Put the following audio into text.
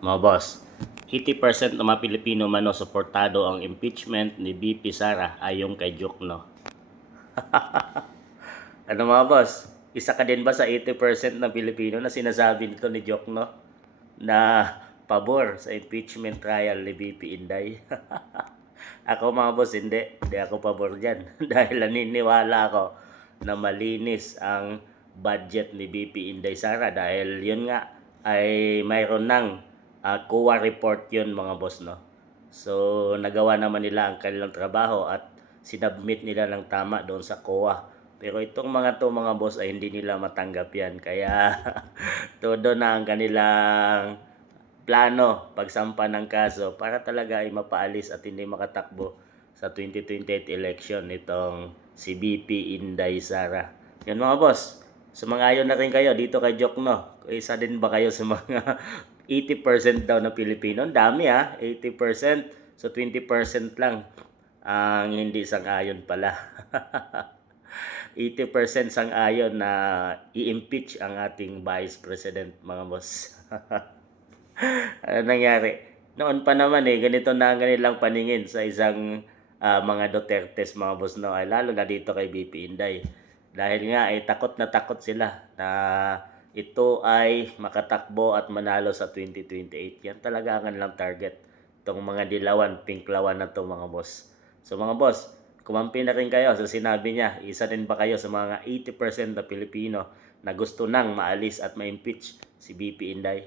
Mga boss, 80% ng mga Pilipino mano suportado ang impeachment ni VP Sara ayon kay Jokno. Ano mga boss, isa ka din ba sa 80% ng Pilipino na sinasabi nito ni Jokno na pabor sa impeachment trial ni VP Inday? Ako mga boss, hindi ako pabor dyan. Dahil naniniwala ako na malinis ang budget ni VP Inday Sara dahil yun nga ay mayroon ng COA report yun mga boss, no. So nagawa naman nila ang kanilang trabaho at sinubmit nila ng tama doon sa COA. Pero itong mga boss ay hindi nila matanggap yan. Kaya todo na ang kanilang plano pagsampa ng kaso para talaga ay mapaalis at hindi makatakbo sa 2028 election itong si BP Inday Sara. Yan mga boss, sumang-ayon na rin kayo dito kay Jokno. Isa din ba kayo sa mga 80% daw na Pilipino? Ang dami 80%. So 20% lang ang hindi sang-ayon pala. 80% sang-ayon na i-impeach ang ating Vice President mga boss. Ano nangyari? Noon pa naman ganito na ang kanilang paningin sa isang mga Dutertes mga boss, no, ay lalo na dito kay BP Inday. Dahil nga ay takot na takot sila na ito ay makatakbo at manalo sa 2028. Yan talaga ang kanilang target. Itong mga dilawan, pinklawan na to mga boss. So mga boss, kumampi na rin kayo sa sinabi niya. Isa din ba kayo sa mga 80% na Pilipino na gusto nang maalis at ma-impeach si BP Inday?